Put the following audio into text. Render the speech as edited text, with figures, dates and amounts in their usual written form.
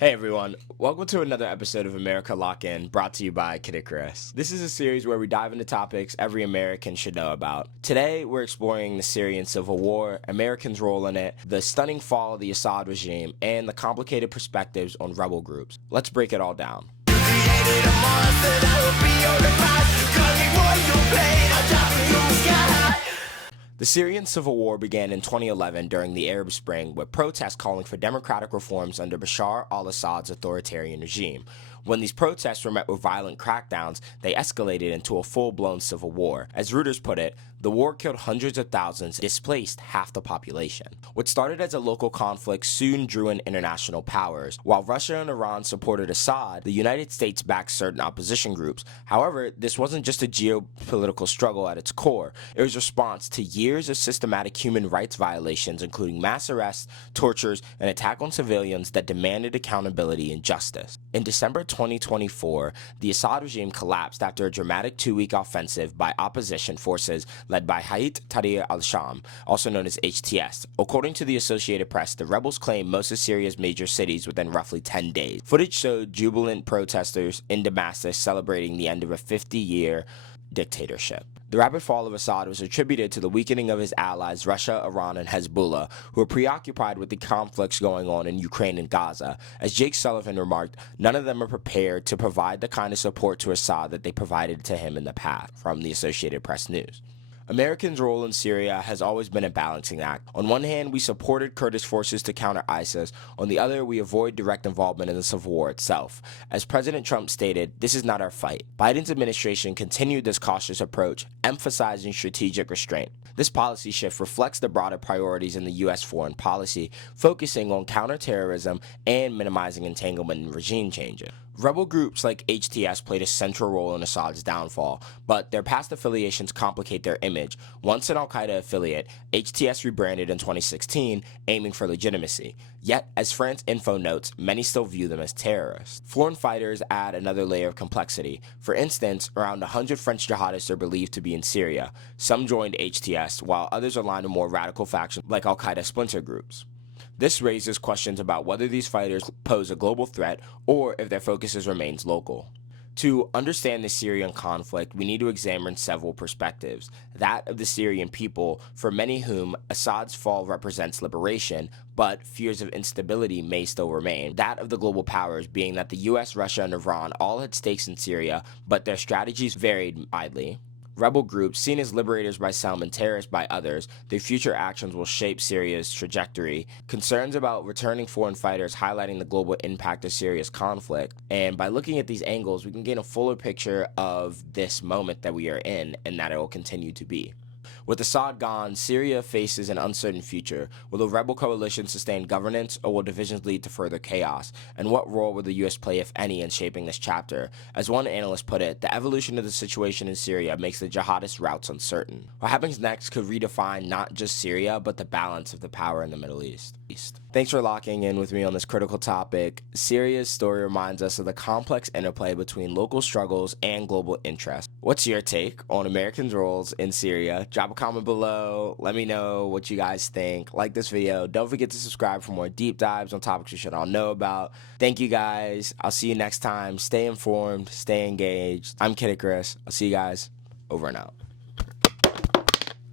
Hey everyone, welcome to another episode of America Lock-In, brought to you by Kid Chris. This is a series where we dive into topics every American should know about. Today, we're exploring the Syrian civil war, Americans' role in it, the stunning fall of the Assad regime, and the complicated perspectives on rebel groups. Let's break it all down. The Syrian civil war began in 2011 during the Arab Spring with protests calling for democratic reforms under Bashar al-Assad's authoritarian regime. When these protests were met with violent crackdowns, they escalated into a full-blown civil war. As Reuters put it, the war killed hundreds of thousands, displaced half the population. What started as a local conflict soon drew in international powers. While Russia and Iran supported Assad, the United States backed certain opposition groups. However, this wasn't just a geopolitical struggle at its core. It was a response to years of systematic human rights violations, including mass arrests, tortures, and attack on civilians that demanded accountability and justice. In December 2024, the Assad regime collapsed after a dramatic two-week offensive by opposition forces led by Hayat Tahrir al-Sham, also known as HTS. According to the Associated Press, the rebels claimed most of Syria's major cities within roughly 10 days. Footage showed jubilant protesters in Damascus celebrating the end of a 50-year dictatorship. The rapid fall of Assad was attributed to the weakening of his allies Russia, Iran, and Hezbollah, who were preoccupied with the conflicts going on in Ukraine and Gaza. As Jake Sullivan remarked, none of them are prepared to provide the kind of support to Assad that they provided to him in the past, from the Associated Press News. Americans' role in Syria has always been a balancing act. On one hand, we supported Kurdish forces to counter ISIS. On the other, we avoid direct involvement in the civil war itself. As President Trump stated, this is not our fight. Biden's administration continued this cautious approach, emphasizing strategic restraint. This policy shift reflects the broader priorities in the U.S. foreign policy, focusing on counterterrorism and minimizing entanglement in regime changes. Rebel groups like HTS played a central role in Assad's downfall, but their past affiliations complicate their image. Once an al-Qaeda affiliate, HTS rebranded in 2016, aiming for legitimacy. Yet, as France Info notes, many still view them as terrorists. Foreign fighters add another layer of complexity. For instance, around 100 French jihadists are believed to be in Syria. Some joined HTS, while others aligned with more radical factions like al-Qaeda splinter groups. This raises questions about whether these fighters pose a global threat or if their focus remains local. To understand the Syrian conflict, we need to examine several perspectives. That of the Syrian people, for many whom Assad's fall represents liberation, but fears of instability may still remain. That of the global powers, being that the US, Russia, and Iran all had stakes in Syria, but their strategies varied widely. Rebel groups, seen as liberators by some and terrorists by others, their future actions will shape Syria's trajectory. Concerns about returning foreign fighters highlighting the global impact of Syria's conflict. And by looking at these angles, we can gain a fuller picture of this moment that we are in and that it will continue to be. With Assad gone, Syria faces an uncertain future. Will the rebel coalition sustain governance, or will divisions lead to further chaos? And what role will the U.S. play, if any, in shaping this chapter? As one analyst put it, the evolution of the situation in Syria makes the jihadist routes uncertain. What happens next could redefine not just Syria, but the balance of the power in the Middle East. Thanks for locking in with me on this critical topic. Syria's story reminds us of the complex interplay between local struggles and global interests. What's your take on Americans' roles in Syria? Drop a comment below. Let me know what you guys think. Like this video. Don't forget to subscribe for more deep dives on topics you should all know about. Thank you guys. I'll see you next time. Stay informed. Stay engaged. I'm Kid Chris. I'll see you guys. Over and out.